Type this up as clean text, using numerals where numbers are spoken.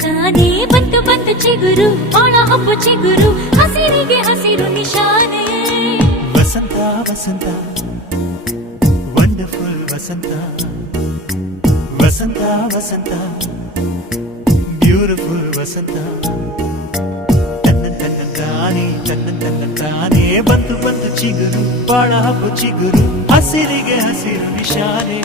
ತಂತಾನೇ ಬಂತು ಬಂತು ಚಿಗುರು ಒಣ ಹಬ್ಬ ಚಿಗುರು ಹಸಿರಿಗೆ ಹಸಿರು ನಿಶಾನೆ ವಸಂತ ವಸಂತ ವಂಡರ್ಫುಲ್ ವಸಂತ ವಸಂತ ವಸಂತ ಬ್ಯೂಟಿಫುಲ್ ವಸಂತ ತಾನೇ ಬಂತು ಬಂತು ಚಿಗುರು ಬಾಳ ಹಬ್ಬ ಚಿಗುರು ಹಸಿರಿಗೆ ಹಸಿರು ನಿಶಾನೆ